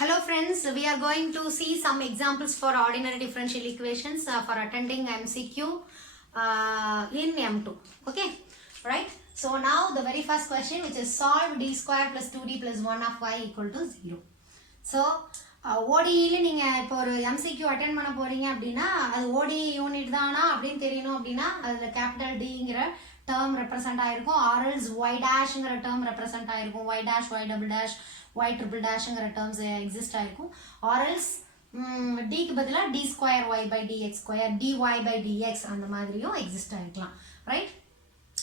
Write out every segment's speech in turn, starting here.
Hello friends, we are going to see some examples for ordinary differential equations for attending MCQ in M2. Okay, right? So now the very first question, which is solve d square plus 2d plus 1 of y equal to 0. So ODE நீங்க இப்போ ஒரு MCQ attend பண்ண போறீங்க அப்படின்னா அது ODE unit தானா அப்படின்னு தெரியணும் அப்படின்னா அதுல கேபிட்டல் Dங்கிற term represent ஆயிருக்கும் or else y dashங்கிற term represent ஆயிருக்கும் y dash y double dash y triple dashங்கிற terms exist ஆயிருக்கும் or else d க்கு பதிலா d square y by dx square dy by dx அந்த மாதிரியும் exist ஆயிருக்கலாம் ரைட்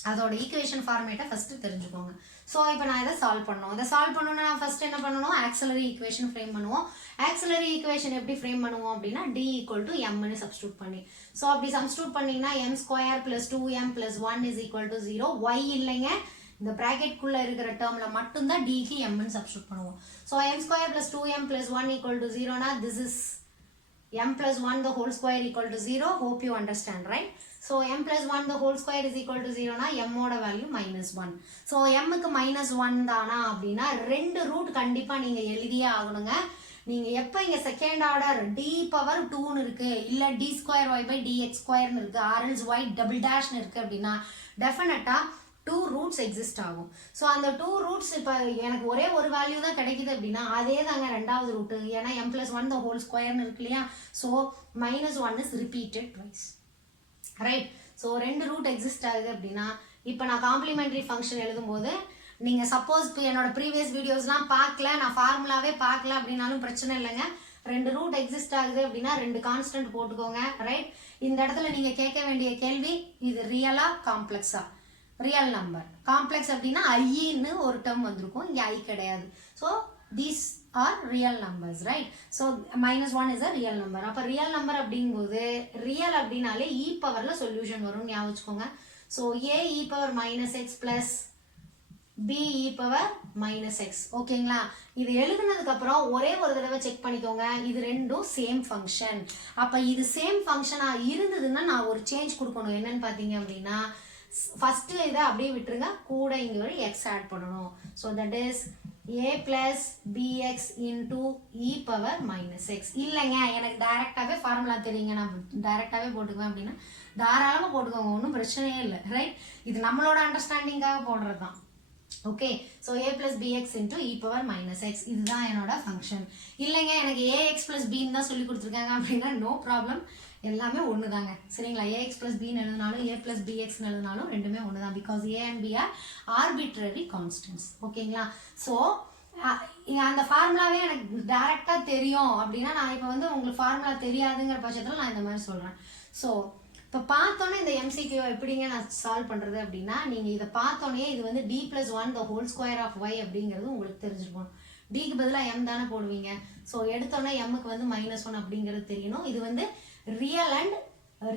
அதோட equation ஃபார்மேட்டை first தெரிஞ்சுக்கோங்க. So இப்போ நான் இதை சால்வ் பண்ணணும். இதை சால்வ் பண்ணணும்னா நான் ஃபர்ஸ்ட் என்ன பண்ணணும், ஆக்சிலரி ஈக்குவேஷன் ஃப்ரேம் பண்ணுவோம். ஆக்சிலரி ஈக்குவேஷன் எப்படி ஃப்ரேம் பண்ணுவோம் அப்படின்னா d ஈக்குவல் டு எம்னு சப்ஸ்டியூட் பண்ணி. ஸோ அப்படி சப்ஸ்டியூட் பண்ணிங்கன்னா m square plus 2m plus 1 is equal to 0. Why இல்லைங்க, இந்த ப்ராக்கெட்குள்ளே இருக்கிற டேர்மில் மட்டும்தான் டிக்கு எம்னு சப்ஸ்டியூட் பண்ணுவோம். So m square plus 2m plus 1 equal to 0னா this is m plus 1 the whole square equal to 0. Hope you understand, right? So m plus 1 the whole square is equal to 0 na m ஓட value minus 1. So m க்கு minus 1 தானா அப்படின்னா ரெண்டு root கண்டிப்பா நீங்க எழுதியே ஆகணுங்க. நீங்க எப்ப இங்க செகண்ட் ஆர்டர் d பவர் 2 இருக்கு இல்ல d square y by dx square இருக்கு or else y double dash இருக்கு அப்படின்னா டெஃபினட்டா 2 roots exist ஆகும். ஸோ அந்த 2 roots இப்போ எனக்கு ஒரே ஒரு வேல்யூ தான் கிடைக்குது அப்படின்னா அதே தாங்க ரெண்டாவது ரூட்டு. ஏன்னா m plus 1 the whole square இருக்கு இல்லையா. So minus 1 is repeated twice. Right. So ரெண்டு ரூட் எக்ஸிஸ்ட் ஆகுது அப்படின்னா இப்போ நான் காம்ப்ளிமெண்ட்ரி ஃபங்க்ஷன் எழுதும்போது நீங்கள் சப்போஸ் இப்போ என்னோட ப்ரீவியஸ் வீடியோஸ்லாம் பார்க்கல, நான் ஃபார்முலாவே பார்க்கல அப்படின்னாலும் பிரச்சனை இல்லைங்க. ரெண்டு ரூட் எக்ஸிஸ்ட் ஆகுது அப்படின்னா ரெண்டு கான்ஸ்டன்ட் போட்டுக்கோங்க. ரைட். இந்த இடத்துல நீங்கள் கேட்க வேண்டிய கேள்வி, இது ரியலா காம்ப்ளெக்ஸா? Real number. காம்ப்ளெக்ஸ் அப்படின்னா ஐன்னு ஒரு டேர்ம் வந்திருக்கும், இங்கே ஐ கிடையாது. So these are real numbers, right? So -1 is a real number. அப்போ ரியல் நம்பர் அப்படிங்கும்போது ரியல் அப்படின்னாலே இ பவரில் சொல்யூஷன் வரும்னு ஞாபகம் வச்சுக்கோங்க. ஸோ ஏ e power -x plus B e power -x. ஓகேங்களா? இது எழுதுனதுக்கு அப்புறம் ஒரே ஒரு தடவை செக் பண்ணிக்கோங்க, இது ரெண்டும் சேம் ஃபங்க்ஷன். அப்போ இது சேம் ஃபங்க்ஷனாக இருந்ததுன்னா நான் ஒரு சேஞ்ச் கொடுக்கணும். என்னன்னு பார்த்தீங்க அப்படின்னா ஃபர்ஸ்ட் இதை அப்படியே விட்டுருங்க, கூட இங்கே ஒரு எக்ஸ் ஆட் பண்ணணும். So that is a plus bx into e power minus x. இல்லைங்க எனக்கு டைரெக்டாகவே ஃபார்முலா தெரியுங்க, நான் டைரெக்டாகவே போட்டுக்குவேன் அப்படின்னா தாராளமாக போட்டுக்கோங்க, ஒன்றும் பிரச்சனையே இல்லை. ரைட். இது நம்மளோட அண்டர்ஸ்டாண்டிங்காக போடுறது தான். Okay. So a plus bx into e power minus x இதுதான் என்னோட ஃபங்க்ஷன். இல்லைங்க எனக்கு ax plus bன்னு தான் சொல்லி கொடுத்துருக்காங்க அப்படின்னா நோ ப்ராப்ளம், எல்லாமே ஒன்று தாங்க. சரிங்களா? ax plus bன்னு எழுதினாலும் a plus bxன்னு எழுதினாலும் ரெண்டுமே ஒன்று தான். Because a and b are arbitrary constants. ஓகேங்களா? ஸோ அந்த ஃபார்முலாவே எனக்கு டைரெக்டாக தெரியும் அப்படின்னா நான் இப்போ வந்து உங்களுக்கு ஃபார்முலா தெரியாதுங்கிற பட்சத்தில் நான் இந்த மாதிரி சொல்கிறேன். ஸோ இப்போ பார்த்தோன்னே இந்த MCQ எப்படிங்க நான் சால்வ் பண்ணுறது அப்படின்னா நீங்கள் இதை பார்த்தோன்னே இது வந்து d plus 1 the whole square of y அப்படிங்கிறது உங்களுக்கு தெரிஞ்சிருக்கணும். டிக்கு பதிலாக m தானே போடுவீங்க. ஸோ எடுத்தோன்னே எம்முக்கு வந்து -1 அப்படிங்கிறது தெரியணும். இது வந்து real and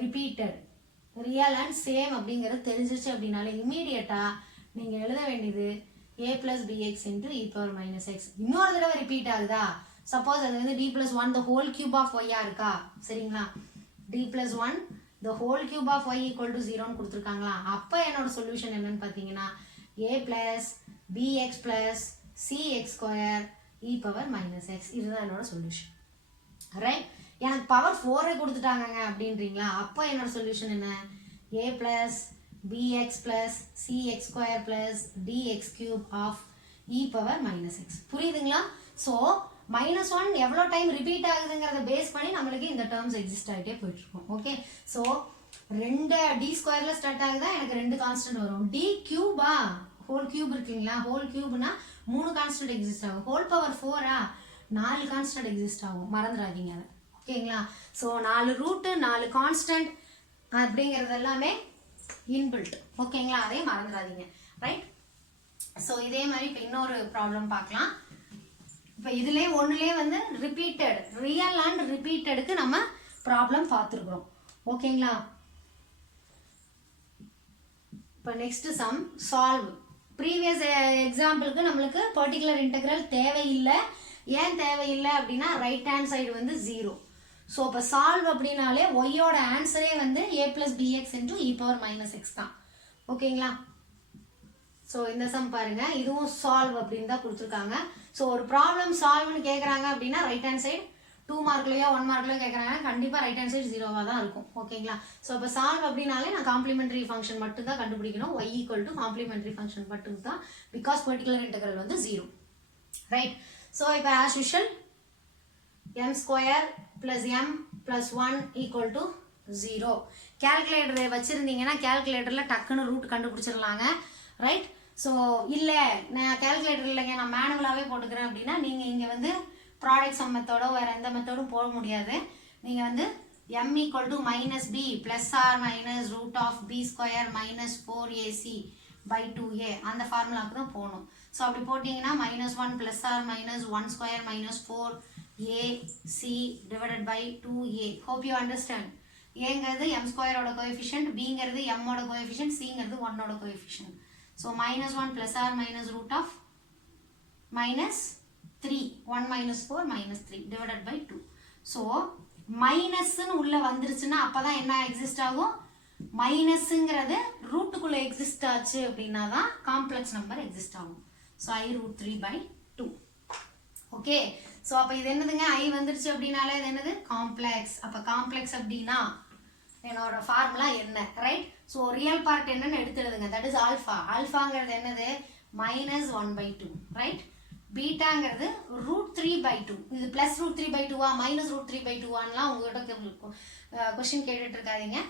repeated, real and same அப்படிங்கிறது தெரிஞ்சிச்சு அப்படின்னாலே இம்மீடியட்டாக நீங்கள் எழுத வேண்டியது a plus bx into e power minus x. இன்னொரு தடவை ரிப்பீட் ஆகுதா, சப்போஸ் அது வந்து d plus 1 the whole cube of y இருக்கா, சரிங்களா? d plus 1 the whole cube of y equal to 0ன்னு கொடுத்துருக்காங்களா, அப்போ என்னோட சொல்யூஷன் என்னன்னு பார்த்தீங்கன்னா a plus bx plus cx square e power minus x. இதுதான் என்னோட சொல்யூஷன். ரைட். எனக்கு பவர் 4 கொடுத்துட்டாங்க அப்படின்றீங்களா, அப்போ என்னோட சொல்யூஷன் என்ன, a plus bx plus cx square plus dx cube of e power minus x. புரியுதுங்களா? ஸோ -1 எவ்வளோ டைம் ரிப்பீட் ஆகுதுங்கிறத பேஸ் பண்ணி நம்மளுக்கு இந்த டேர்ம்ஸ் எக்ஸிஸ்ட் ஆகிட்டே போயிட்டு இருக்கும். ஓகே. ஸோ ரெண்டு டி ஸ்கொயரில் ஸ்டார்ட் ஆகுதா, எனக்கு ரெண்டு கான்ஸ்டன்ட் வரும். டி கியூபா, ஹோல் கியூப் இருக்குங்களா, ஹோல் கியூப்னா 3 கான்ஸ்டன்ட் எக்ஸிஸ்ட் ஆகும். ஹோல் பவர் 4ஆ 4 கான்ஸ்டன்ட் எக்ஸிஸ்ட் ஆகும், மறந்துடாதீங்க அதை. ஓகேங்களா? ஸோ 4 ரூட்டு 4 கான்ஸ்டன்ட் அப்படிங்கிறது எல்லாமே இன்பில்ட். ஓகேங்களா? அதே மறந்துடாதீங்க. ரைட். ஸோ இதே மாதிரி இப்போ இன்னொரு ப்ராப்ளம் பார்க்கலாம். இப்போ இதுலேயே ஒன்றுலேயே வந்து ரிப்பீட்டட், ரியல் அண்ட் ரிப்பீட்டடுக்கு நம்ம ப்ராப்ளம் பார்த்துருக்குறோம். ஓகேங்களா? இப்போ நெக்ஸ்ட் சம் சால்வ். ப்ரீவியஸ் எக்ஸாம்பிளுக்கு நம்மளுக்கு பர்டிகுலர் இன்டெக்ரல் தேவையில்லை. ஏன் தேவையில்லை அப்படின்னா ரைட் ஹேண்ட் சைடு வந்து 0. ஸோ இப்போ சால்வ் அப்படின்னாலே ஒய்யோட ஆன்சரே வந்து a plus bx into e power minus x தான். ஓகேங்களா? ஸோ இந்த சம் பாருங்க, இதுவும் சால்வ் அப்படின்னு தான் கொடுத்துருக்காங்க. ஸோ ஒரு ப்ராப்ளம் சால்வ்னு கேட்குறாங்க அப்படின்னா ரைட் ஹேண்ட் சைடு 2 மார்க்லையோ 1 மார்க்லையோ கேட்குறாங்க, கண்டிப்பாக ரைட் ஹேண்ட் சைடு 0வாக தான் இருக்கும். ஓகேங்களா? ஸோ இப்போ சால்வ் அப்படின்னாலே நான் காம்ப்ளிமெண்ட்ரி ஃபங்க்ஷன் மட்டும் தான் கண்டுபிடிக்கணும். y equal to complimentary function மட்டும் தான், பிகாஸ் பர்டிகுலர் இன்டெக்ரல் வந்து 0. ரைட். ஸோ இப்போ as usual m square plus m plus 1 equal to 0. Calculator வச்சுருந்தீங்கன்னா கேல்குலேட்டரில் டக்குன்னு ரூட் கண்டுபிடிச்சிடலாங்க. ரைட். ஸோ இல்லை நான் கேல்குலேட்டர் இல்லைங்க நான் மேனுவலாகவே போட்டுக்கிறேன் அப்படின்னா நீங்கள் இங்கே வந்து ப்ராடக்ட் சம் மெத்தடோ வேறு எந்த மெத்தடும் போட முடியாது. நீங்கள் வந்து m equal to minus b plus or minus root of b square minus 4ac by 2a அந்த ஃபார்முலாவுக்கு தான் போகணும். ஸோ அப்படி போட்டிங்கன்னா -1 plus or minus 1 square minus 4ac divided by 2a. Hope you understand. ஏங்கிறது m ஸ்கொயரோட கோஎஃபிஷியன்ட், பிங்கிறது m ஓட கோஎஃபிஷியன்ட், சிங்கிறது 1 ஓட coefficient. So -1 plus or minus root of minus 3 1 minus 4 minus 3 divided by 2. So மைனஸ்ன்னு உள்ள வந்துருச்சுன்னா அப்பதான் என்ன எக்ஸிஸ்ட் ஆகும், மைனஸ்ங்கிறது ரூட்டுக்குள்ள எக்ஸிஸ்ட் ஆச்சு அப்படின்னா தான் காம்ப்ளெக்ஸ் நம்பர் எக்ஸிஸ்ட் ஆகும். So i√3/2. ஓகே. ஸோ அப்போ இது என்னதுங்க, i வந்துருச்சு அப்படின்னாலே இது என்னது காம்ப்ளெக்ஸ். அப்போ காம்ப்ளெக்ஸ் அப்படின்னா என்னோட ஃபார்முலா என்ன, ரைட். ஸோ ரியல் பார்ட் என்னன்னு எடுத்துடுதுங்க, தட் இஸ் ஆல்ஃபா. ஆல்ஃபாங்கிறது என்னது -1/2, ரைட். பீட்டாங்கிறது √3/2. இது ப்ளஸ் √3/2வா மைனஸ் √3/2வான்லாம் உங்ககிட்ட கொஸ்டின் கேட்டுட்டு இருக்காதீங்க.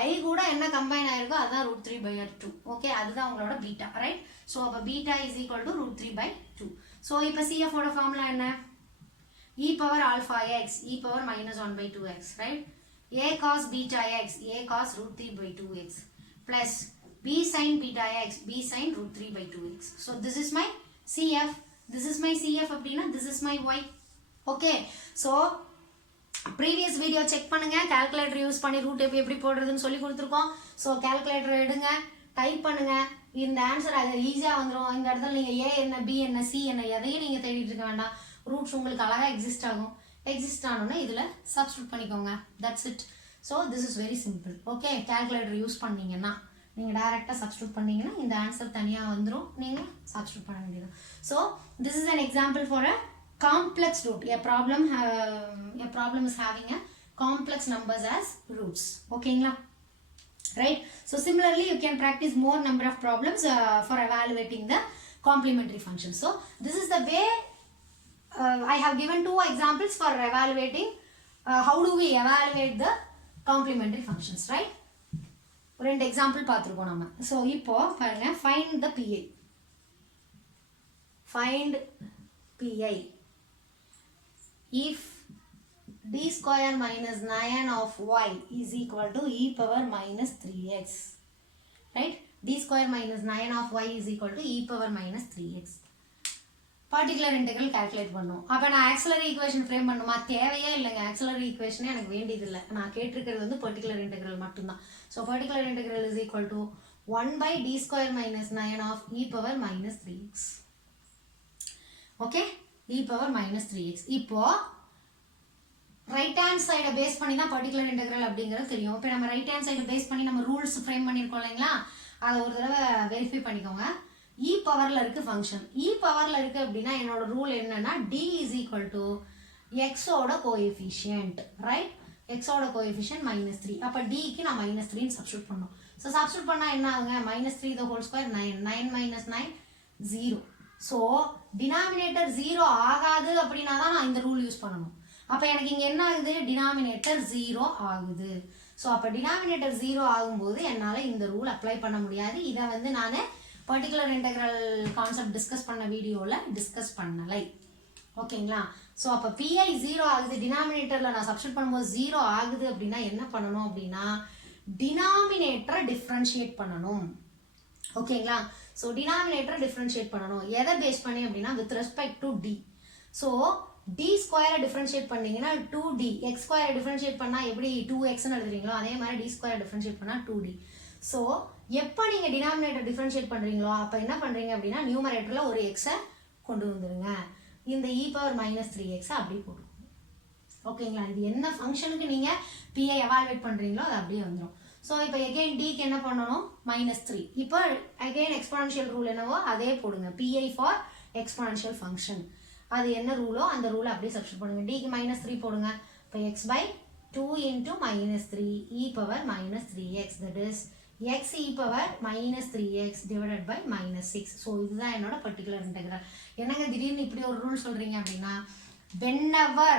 ஐ கூட என்ன கம்பைன் ஆயிருக்கோ அதுதான் √3/2. ஓகே, அதுதான் உங்களோட பீட்டா, ரைட். ஸோ அப்போ beta is equal to √3/2. So இப்போ சிஎஃபோட ஃபார்முலா என்ன, e power alpha X e power -1/2x, right. a cos beta x a cos √3/2x plus b sin beta x b sin √3/2x. So this is my CF. This is my CF அப்படின்னா this is my y. Okay. So previous video check பண்ணுங்க, calculator use பண்ணி root எப்படி போடுறதுன்னு சொல்லி கொடுத்துருக்கோம். So calculator எடுங்க, type பண்ணுங்க, இந்த ஆன்சர் அது ஈஸியாக வந்துடும். இந்த இடத்துல நீங்கள் ஏ என்ன பி என்ன சி என்ன எதையும் நீங்கள் தேடிட்டு இருக்க வேண்டாம், ரூட்ஸ் உங்களுக்கு அழகாக எக்ஸிஸ்ட் ஆகும். எக்ஸிஸ்ட் ஆனோன்னா இதில் சப்ஸ்டியூட் பண்ணிக்கோங்க, that's it. So this is very simple. Okay, calculator use பண்ணீங்கன்னா நீங்கள் டைரெக்டாக சப்ஸ்டியூட் பண்ணீங்கன்னா இந்த ஆன்சர் தனியாக வந்துடும், நீங்கள் சப்ஸ்டியூட் பண்ண வேண்டியது. So this is an example for a complex root. A problem is having a complex numbers as roots. ஓகேங்களா, right. So similarly you can practice more number of problems for evaluating the complementary functions. So this is the way I have given 2 examples for evaluating how do we evaluate the complementary functions, right. ரெண்டு example பார்த்துருக்கோம் நம்ம. So இப்போ பாருங்க, find the PI. Find PI if d square minus 9 of y is equal to e power minus 3x, right. d square minus 9 of y is equal to e power minus 3x. Particular integral calculate பண்ணும். அப்போ நான் auxiliary equation frame பண்ணுமா, தேவையே இல்லைங்க. Auxiliary ஈக்குவேஷனே எனக்கு வேண்டியதில்லை. நான் கேட்டிருக்கிறது வந்து பர்டிகுலர் இன்டெக்ரல் மட்டும்தான். So particular integral is equal to 1/d square minus 9 of e power minus 3x. Okay, e power minus 3x. இப்போ ரைட் ஹேண்ட் சைடை பேஸ் பண்ணி தான் பர்டிகுலர் இன்டெக்ரல் அப்படிங்கிறது தெரியும். இப்போ நம்ம ரைட் ஹேண்ட் சைடை பேஸ் பண்ணி நம்ம ரூல்ஸ் ஃப்ரேம் பண்ணியிருக்கோம் இல்லைங்களா, அதை ஒரு தடவை வெரிஃபை பண்ணிக்கோங்க. e பவரில் இருக்குது ஃபங்க்ஷன், e பவரில் இருக்குது அப்படின்னா என்னோட ரூல் என்னன்னா d is equal to x-ஓட கோஎஃபிஷியன்ட், ரைட். x-ஓட கோஎஃபிஷியன்ட் -3. அப்போ dக்கு நான் -3ன்னு சப்ஸ்டியூட் பண்ணோம். ஸோ சப்ஸ்டியூட் பண்ணால் என்ன ஆகுங்க, -3 the whole square 9, 9 minus 9 0. So denominator 0 ஆகாது அப்படின்னா தான் நான் இந்த ரூல் யூஸ் பண்ணணும். அப்போ எனக்கு இங்கே என்ன ஆகுது, டினாமினேட்டர் 0 ஆகுது. ஸோ அப்போ டினாமினேட்டர் 0 ஆகும்போது என்னால் இந்த ரூல் அப்ளை பண்ண முடியாது. இதை வந்து நான் பர்டிகுலர் இன்டெக்ரல் கான்செப்ட் டிஸ்கஸ் பண்ண வீடியோவில் டிஸ்கஸ் பண்ணலை. ஓகேங்களா. ஸோ அப்போ பிஐ 0 ஆகுது, டினாமினேட்டரில் நான் சப்ஸ்டியூட் பண்ணும்போது 0 ஆகுது அப்படின்னா என்ன பண்ணணும் அப்படின்னா டினாமினேட்டரை டிஃப்ரென்ஷியேட் பண்ணணும். ஓகேங்களா. ஸோ டினாமினேட்டரை டிஃப்ரென்ஷியேட் பண்ணணும் எதை பேஸ் பண்ணி அப்படின்னா with respect to d. So d ஸ்கொயரை டிஃப்ரென்ஷியேட் பண்ணீங்கன்னா 2d, எக்ஸ் ஸ்கொயரை டிஃப்ரென்ஷியேட் பண்ணால் எப்படி 2xன்னு எழுதுறீங்களோ அதே மாதிரி டி ஸ்கொயரை டிஃப்ரென்ஷியேட் பண்ணால் 2d. ஸோ எப்போ நீங்கள் டினாமினேட்டர் டிஃப்ரென்ஷியேட் பண்ணுறீங்களோ அப்போ என்ன பண்ணுறீங்க அப்படின்னா நியூமரேட்டரில் ஒரு எக்ஸை கொண்டு வந்துடுங்க, இந்த e power minus 3x அப்படி போட்டுக்கோங்க. ஓகேங்களா. இது என்ன ஃபங்க்ஷனுக்கு நீங்கள் பிஐ எவாலுவேட் பண்ணுறீங்களோ அது அப்படியே வந்துடும். ஸோ இப்போ எகெயின் டிக்கு என்ன பண்ணணும் -3. இப்போ அகெயின் எக்ஸ்போனன்ஷியல் ரூல் என்னவோ அதே போடுங்க, PI ஃபார் எக்ஸ்போனன்ஷியல் ஃபங்க்ஷன். அது என்ன ரூலோ அந்த ரூலை அப்படியே சப்ஸ்டிட் பண்ணுங்க. டிக்கு -3 போடுங்க. இப்போ x/2 × -3 e power -3x, that is x e power -3x divided by -6. So இதுதான் என்னோட பர்டிகுலர் இன்டெக்ரல். என்னங்க திடீர்னு இப்படி ஒரு ரூல் சொல்கிறீங்க அப்படின்னா, whenever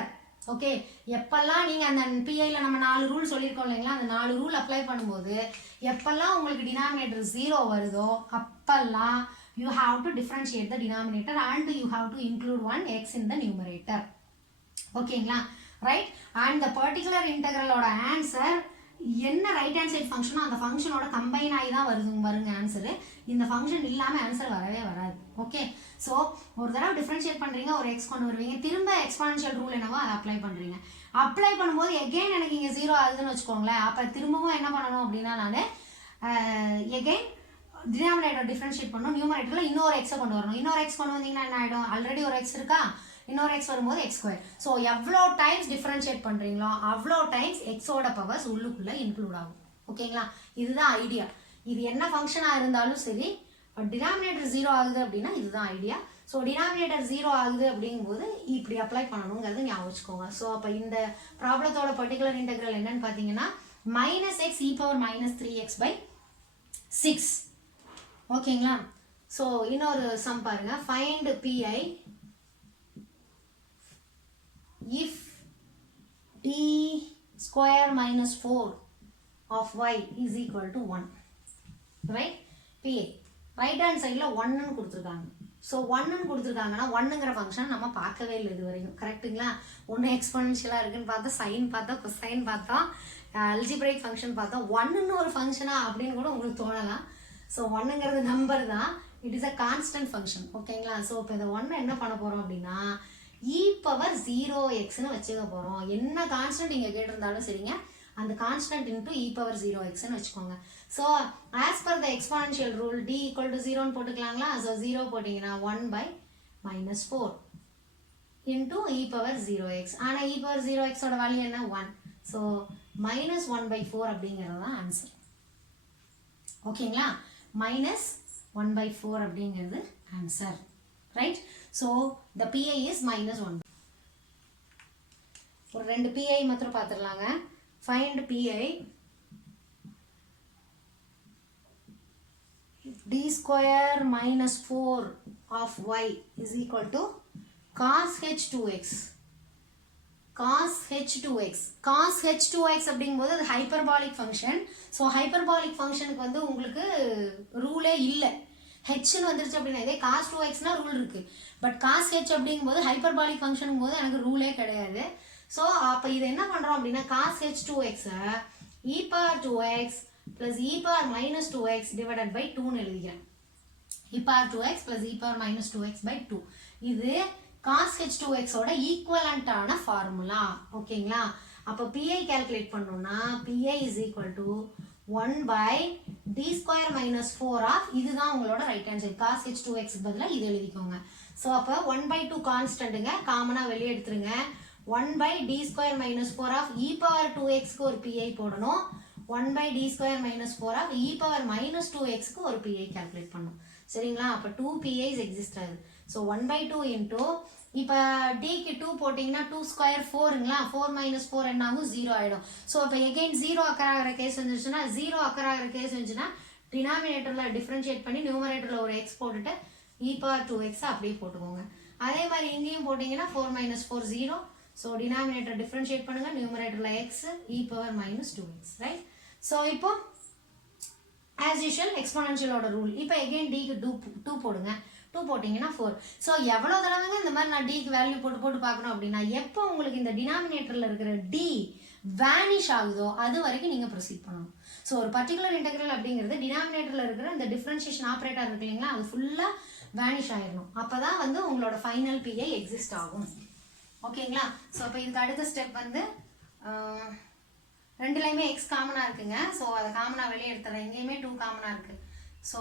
ஓகே எப்பெல்லாம் நீங்கள் அந்த பிஐயில் நம்ம 4 ரூல் சொல்லியிருக்கோம் இல்லைங்களா, அந்த 4 ரூல் அப்ளை பண்ணும்போது எப்பெல்லாம் உங்களுக்கு டினாமினேட்டர் 0 வருதோ அப்பெல்லாம் you have to differentiate the denominator and you have to include one x in the numerator. ஓகேங்களா, ரைட்? அண்ட் the particular integralோட ஆன்சர் என்ன ரைட் ஹேண்ட் சைட் ஃபங்க்ஷனோ அந்த ஃபங்க்ஷனோட கம்பைன் ஆகி தான் வருங்க ஆன்சரு. இந்த ஃபங்க்ஷன் இல்லாமல் ஆன்சர் வரவே வராது. ஓகே, ஸோ ஒரு தடவை டிஃப்ரென்ஷியேட் பண்ணுறீங்க, ஒரு எக்ஸ் கொண்டு வருவீங்க, திரும்ப எக்ஸ்பானன்ஷியல் ரூல் என்னவோ அதை அப்ளை பண்ணுறீங்க. அப்ளை பண்ணும்போது எகெயின் எனக்கு இங்கே 0 ஆகுதுன்னு வச்சுக்கோங்களேன். அப்போ திரும்பவும் என்ன பண்ணணும் அப்படின்னா, நான் எகெயின் டினாமினேட்டர் டிஃப்ரென்ஷியேட் பண்ணணும், நியூமரேட்டரில் இன்னொரு எக்ஸை கொண்டு வரணும். இன்னொரு எக்ஸ் கொண்டு வந்தீங்கன்னா என்ன ஆகிடும், ஆல்ரெடி ஒரு எக்ஸ் இருக்கா, இன்னொரு எக்ஸ் வரும்போது x². ஸோ எவ்வளோ டைம்ஸ் டிஃப்ரென்ஷியேட் பண்ணுறீங்களோ அவ்வளோ டைம்ஸ் எக்ஸோட பவர்ஸ் உள்ளுக்குள்ளே இன்க்ளூட் ஆகும். ஓகேங்களா, இதுதான் ஐடியா. இது என்ன ஃபங்க்ஷனாக இருந்தாலும் சரி, டினாமினேட்டர் 0 ஆகுது அப்படின்னா இதுதான் ஐடியா. ஸோ டினாமினேட்டர் 0 ஆகுது அப்படிங்கும்போது இப்படி அப்ளை பண்ணணுங்கிறது ஞாபகம் வச்சுக்கோங்க. ஸோ அப்போ இந்த ப்ராப்ளத்தோட பர்டிகுலர் இன்டெக்ரல் என்னன்னு பார்த்தீங்கன்னா -x e power -3x/6. ஓகேங்களா, ஸோ இன்னொரு சம் பாருங்க. Find PI if d² - 4 of y is equal to 1. right? PI right hand சைடில் 1ன்னு கொடுத்துருக்காங்க. ஸோ 1ன்னு கொடுத்துருக்காங்கன்னா 1ங்கிற ஃபங்க்ஷன் நம்ம பார்க்கவே இல்லை இது வரைக்கும். கரெக்டுங்களா, ஒன்று எக்ஸ்போனன்ஷியலாக இருக்குன்னு பார்த்தா, சைன் பார்த்தா, கொசைன் பார்த்தா, அல்ஜிப்ரைக் ஃபங்க்ஷன் பார்த்தா, 1ன்னு ஒரு ஃபங்க்ஷனா அப்படின்னு கூட உங்களுக்கு தோணலாம். ஸோ 1ங்கிறது நம்பர் தான், it is a constant function. ஓகேங்களா, ஸோ இப்போ இந்த 1 என்ன பண்ண போகிறோம் அப்படின்னா e⁻0xன்னு வச்சுக்க போகிறோம். என்ன கான்ஸ்டன்ட் இங்கே கேட்டிருந்தாலும் சரிங்க, அந்த கான்ஸ்டன்ட் இன்ட்டு e⁻0xன்னு வச்சுக்கோங்க. So as per the exponential rule d = 0ன்னு போட்டுக்கலாங்களா. ஸோ 0 போட்டிங்கன்னா 1/-4 இன்ட்டு e⁻0x. ஆனால் e⁻0xோட வேல்யூ என்ன, 1. ஸோ -1/4 அப்படிங்கிறது தான் ஆன்சர். ஓகேங்களா, -1/4 அப்படிங்கிறது answer. Right? So the PI is -1. ஒரு 2 PI மாத்திரம் பார்த்துடலாங்க. Find PI d² - 4 of y is equal to cos h2x. cos h2x அப்படிங்கும்போது அது ஹைப்பர்பாலிக் ஃபங்க்ஷன். ஸோ ஹைப்பர்பாலிக் ஃபங்க்ஷனுக்கு வந்து உங்களுக்கு ரூலே இல்லை. ஹெச்னு வந்துருச்சு அப்படின்னா, இதே cos 2xனா ரூல் இருக்குது. பட் cos h அப்படிங்கும்போது ஹைப்பர்பாலிக் ஃபங்க்ஷனும் போது எனக்கு ரூலே கிடையாது. ஸோ அப்போ இது என்ன பண்ணுறோம் அப்படின்னா, cos h2xை e⁻2x plus e⁻−2x divided by 2ன்னு எழுதிக்கிறேன். e⁻2x plus e⁻−2x by 2. இது cos h2x ஓட ஈக்குவலண்டான ஃபார்முலா. ஓகேங்களா, அப்போ PI கால்குலேட் பண்ணோம்னா PI is equal to 1/d² - 4 of இதுதான் உங்களோட right hand side. cos h2x பதிலாக இது எழுதிக்கோங்க. ஸோ அப்போ 1/2 கான்ஸ்டன்ட்டுங்க, காமனாக வெளியே எடுத்துருங்க. 1/d² - 4 of e⁻2xக்கு ஒரு PI போடணும். 1/d² - 4 of e⁻−2xக்கு ஒரு PI கால்குலேட் பண்ணணும். சரிங்களா, அப்போ 2 PIs எக்ஸிஸ்ட் ஆகுது. ஸோ 1/2 இன்ட்டு இப்போ டிக்கு 2 போட்டிங்கன்னா 2² 4ங்களா, 4 - 4 என்ன ஆகும், 0 ஆகிடும். ஸோ இப்போ எகெயின் 0 அக்கர் ஆகிற கேஸ் வந்துருச்சுன்னா, 0 அக்கர் ஆகிற கேஸ் வந்துச்சுன்னா டினாமினேட்டரில் டிஃப்ரென்ஷியேட் பண்ணி நியூமரேட்டரில் ஒரு எக்ஸ் போட்டுட்டு e⁻2x அப்படியே போட்டுக்கோங்க. அதே மாதிரி இங்கேயும் போட்டிங்கன்னா 4 - 4 0. ஸோ டினாமினேட்டர் டிஃப்ரென்ஷியேட் பண்ணுங்கள், நியூமரேட்டரில் எக்ஸ் e⁻−2x. ரைட்? ஸோ இப்போ ஆஸ் யூஷுவல் எக்ஸ்போனன்ஷியலோட ரூல். இப்போ எகெயின் டிக்கு 2 போடுங்க. 2 போட்டிங்கன்னா 4. ஸோ எவ்வளோ தடவைங்க இந்த மாதிரி நான் டிக்கு வேல்யூ போட்டு பார்க்கணும் அப்படின்னா, எப்போ உங்களுக்கு இந்த டினாமினேட்டரில் இருக்கிற டி வேனிஷ் ஆகுதோ அது வரைக்கும் நீங்கள் ப்ரொசீட் பண்ணணும். ஸோ ஒரு பர்டிகுலர் இன்டெக்ரல் அப்படிங்கிறது டினாமினேட்டரில் இருக்கிற இந்த டிஃப்ரென்ஷியேஷன் ஆப்ரேட்டர் இருக்கு இல்லைங்களா, அது ஃபுல்லாக வேனிஷ் ஆயிடணும். அப்போ தான் வந்து உங்களோட ஃபைனல் PI எக்ஸிஸ்ட் ஆகும். ஓகேங்களா, ஸோ அப்போ இதுக்கு அடுத்த ஸ்டெப் வந்து ரெண்டுலையுமே எக்ஸ் காமனாக இருக்குங்க. ஸோ அதை காமனாக வெளியே எடுத்துறேன். எங்கேயுமே 2 காமனாக இருக்குது. ஸோ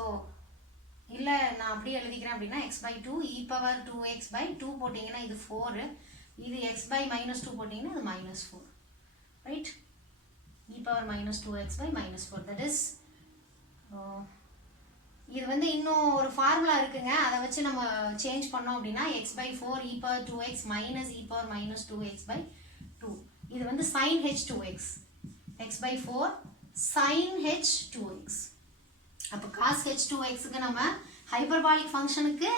இல்லை நான் அப்படியே எழுதிக்கிறேன் அப்படின்னா x/2 e⁻2x/2 போட்டிங்கன்னா இது 4. இது x/-2 போட்டிங்கன்னா இது -4. Right? e power minus 2x by minus 4. That is இது வந்து இன்னும் ஒரு ஃபார்முலா இருக்குங்க, அதை வச்சு நம்ம சேஞ்ச் பண்ணோம் அப்படின்னா x by 4 e power 2x minus e power minus 2x by 2. இது வந்து sin h 2x, x by 4 sin h 2x. அப்போ cos h 2xக்கு நம்ம ஹைப்பர்பாலிக் ஃபங்க்ஷனுக்கு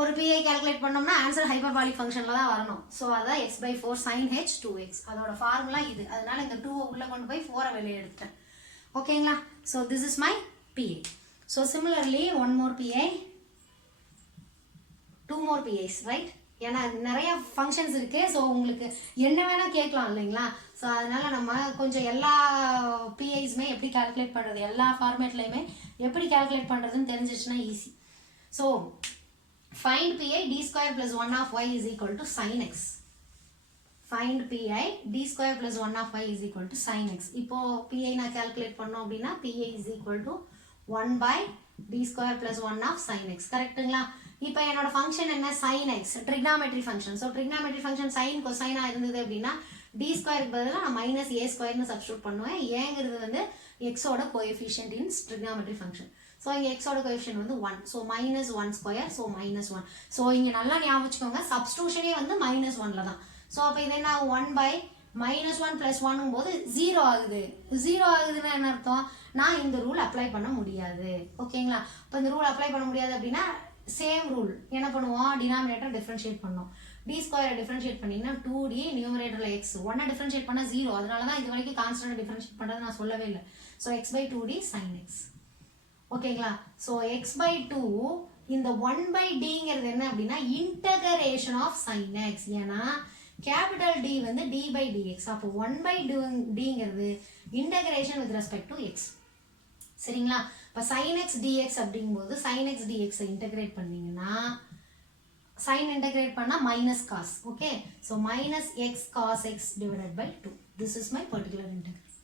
ஒரு PI கால்குலேட் பண்ணோம்னா ஆன்சர் ஹைப்பர்பாலிக் ஃபங்க்ஷனில் தான் வரணும். ஸோ அதான் x by 4 sin h 2x, அதோட ஃபார்முலா இது. அதனால இந்த 2 உள்ளே கொண்டு போய் 4 வெளியே எடுத்துட்டேன். ஓகேங்களா? So this is my PI. So similarly, one more PI, two more PIs, right? ஏன்னா நிறைய ஃபங்க்ஷன்ஸ் இருக்கு. ஸோ உங்களுக்கு என்ன வேணால் கேட்கலாம் இல்லைங்களா? ஸோ அதனால நம்ம கொஞ்சம் எல்லா PIஸ்மே எப்படி கால்குலேட் பண்ணுறது, எல்லா ஃபார்மேட்லையுமே எப்படி கால்குலேட் பண்ணுறதுன்னு தெரிஞ்சிச்சுன்னா easy. So find PI d square plus 1 of y is equal to sin x. Find PI d square plus 1 of y is equal to sin x. இப்போ PI நான் கால்குலேட் பண்ணோம் அப்படின்னா PI is equal to 1 by d square plus 1 of sin x. கரெக்ட்டுங்களா? இப்போ என்னோட function என்ன? sin x, trigonometry function. So trigonometry function sin cosine இருந்தது அப்படின்னா d ஸ்கொயருக்கு பதிலாக நான் மைனஸ் a ஸ்கொயர்னு சப்ஸ்டியூட் பண்ணுவேன். ஏங்கிறது வந்து எக்ஸோட கோஎஃபிஷியன்ட் இன் trigonometry function. ஸோ இங்கே எக்ஸோட கோஎஃபிஷியன்ட் வந்து 1. So minus 1 square, so minus 1. So இங்கே நல்லா ஞாபகம் வச்சுக்கோங்க, சப்ஸ்டியூஷனே வந்து மைனஸ் 1ல தான். ஸோ அப்போ இது என்ன? 1 by மைனஸ் 1 ப்ளஸ் 1 போது 0 ஆகுது. 0 ஆகுதுன்னா என்ன அர்த்தம்? நான் இந்த ரூல் அப்ளை பண்ண முடியாது. ஓகேங்களா? இப்போ இந்த ரூல் அப்ளை பண்ண முடியாது அப்படின்னா சேம் ரூல் என்ன பண்ணுவோம்? டினாமினேட்டர் டிஃபரன்ஷியேட் பண்ணோம். டி ஸ்கொயரை டிஃபரன்ஷியேட் பண்ணிங்கன்னா 2d, நியூமரேட்டரில் எக்ஸ். 1 டிஃபரன்ஷியேட் பண்ணால் 0. அதனால தான் இது வரைக்கும் கான்ஸ்டன்ட் டிஃபரன்ஷியேட் பண்ணுறது நான் சொல்லவே இல்லை. So x by 2d sin x. ஓகேங்களா? ஸோ x by 2 இந்த 1 by dங்கிறது என்ன அப்படின்னா இன்டகரேஷன் ஆஃப் sin x. ஏன்னா கேபிட்டல் D வந்து d by dx. அப்போ 1 by dங்கிறது integration with respect to x. சரிங்களா? இப்போ sin x dx அப்படிங்கும்போது sin x dx இன்டகிரேட் பண்ணீங்கன்னா sin இன்டகிரேட் பண்ணால் minus cos. Okay, so minus x cos x divided by 2. This is my particular integral.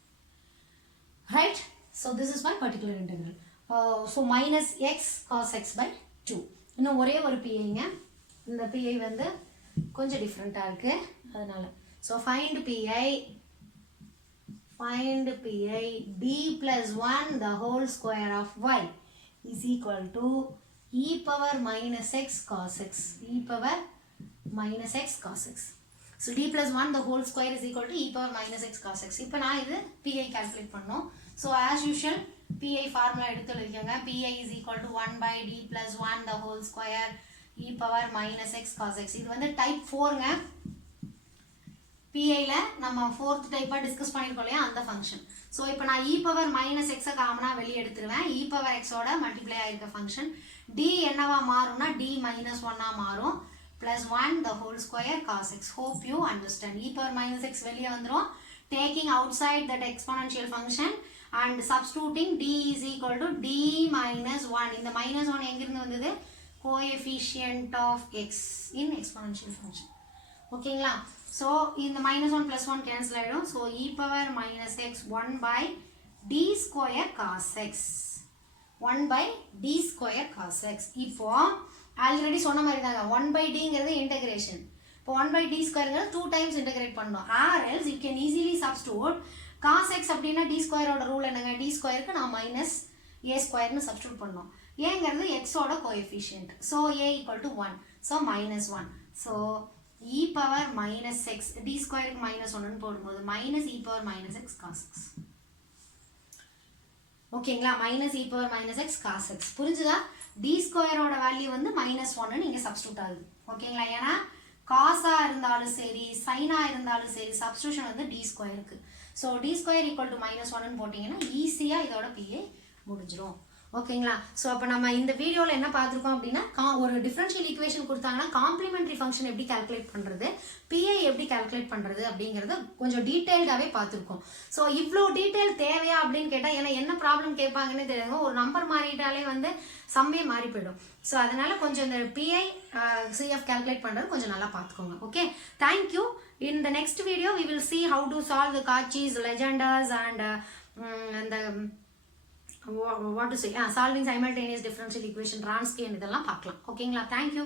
Right? So this is my particular integral. So minus x cos x by 2. இன்னும் ஒரே ஒரு PIங்க. இந்த PI வந்து கொஞ்சம் டிஃப்ரெண்ட்டாக இருக்குது அதனால. So find PI d plus 1 the whole square of y is equal to e power minus x cos x. e power minus x cos x. So d plus 1 the whole square is equal to e power minus x cos x. இப்போ நான் இது PI calculate பண்ணோம். So as usual PI formula எடுத்து எழுதிக்கோங்க. PI is equal to 1 by d plus 1 the whole square e power minus x cos x. இது வந்து type 4ங்க. PIல நம்ம 4th டைப்பாக டிஸ்கஸ் பண்ணியிருக்கோம் இல்லையா, அந்த ஃபங்க்ஷன். ஸோ இப்போ நான் e பவர் மைனஸ் எக்ஸை காமனாக வெளியே எடுத்துருவேன். e பவர் எக்ஸோட மல்டிப்ளை ஆகிருக்க ஃபங்க்ஷன் d என்னவா மாறும்னா d minus 1 மாறும். Plus 1 the whole square cos x. Hope you understand. e power minus X வெளியே வந்துடும். Taking outside that exponential function and substituting d is equal to d minus 1. இந்த minus 1 எங்கிருந்து வந்தது? Coefficient of x in exponential function. ஓகேங்களா? So இந்த minus 1 plus 1 cancel ஆயிடும். So e power minus x 1 by d square cos x. 1 by d square cos x. இப்போ already சொன்ன மாதிரி தாங்க 1 by dங்கிறது இன்டகிரேஷன். இப்போ 1 by d ஸ்கொயர்ங்கிறது 2 டைம்ஸ் இன்டகிரேட் பண்ணணும். or else you can easily substitute cos x அப்படின்னா d ஸ்கொயரோட rule என்னங்க? d ஸ்கொயருக்கு நான் மைனஸ் a ஸ்கொயர்னு சப்ஸ்டியூட் பண்ணோம். ஏங்கிறது எக்ஸோட coefficient. So a equal to 1. So minus 1. So e power minus x d ஸ்கொயருக்கு மைனஸ் 1 போடும்போது minus e power minus x cos x. ஓகேங்களா? Minus e power minus x cos x. புரிஞ்சுதா? d ஸ்கொயரோட value வந்து minus 1 இங்கே substitute ஆகுது. ஓகேங்களா? ஏன்னா காஸா இருந்தாலும் சரி சைனா இருந்தாலும் சரி சப்ஸ்டியூஷன் வந்து d ஸ்கொயருக்கு. ஸோ d ஸ்கொயர் ஈக்குவல் டு மைனஸ் 1 போட்டிங்கன்னா ஈஸியாக இதோட PI முடிஞ்சிடும். ஓகேங்களா? ஸோ அப்போ நம்ம இந்த வீடியோவில் என்ன பார்த்துருக்கோம் அப்படின்னா ஒரு டிஃபரன்ஷியல் ஈக்குவேஷன் கொடுத்தாங்கன்னா காம்ப்ளிமெண்ட்ரி ஃபங்க்ஷன் எப்படி கால்குலேட் பண்ணுறது, PI எப்படி கால்குலேட் பண்ணுறது அப்படிங்கிறத கொஞ்சம் டீட்டெயில்டாகவே பார்த்துருக்கோம். ஸோ இவ்வளோ டீட்டெயில் தேவையா அப்படின்னு கேட்டால் ஏன்னா என்ன ப்ராப்ளம் கேட்பாங்கன்னு தெரியாங்க. ஒரு நம்பர் மாறிட்டாலே வந்து சம்மே மாறி போயிடும். ஸோ அதனால் கொஞ்சம் இந்த PI CF கால்குலேட் பண்ணுறது கொஞ்சம் நல்லா பார்த்துக்கோங்க. Okay, thank you. In the next video we will see how to solve the Cauchy's, Legendre's and the what to say, solving simultaneous differential equation, Wronskian இதெல்லாம் பார்க்கலாம். ஓகேங்களா? தேங்க்யூ.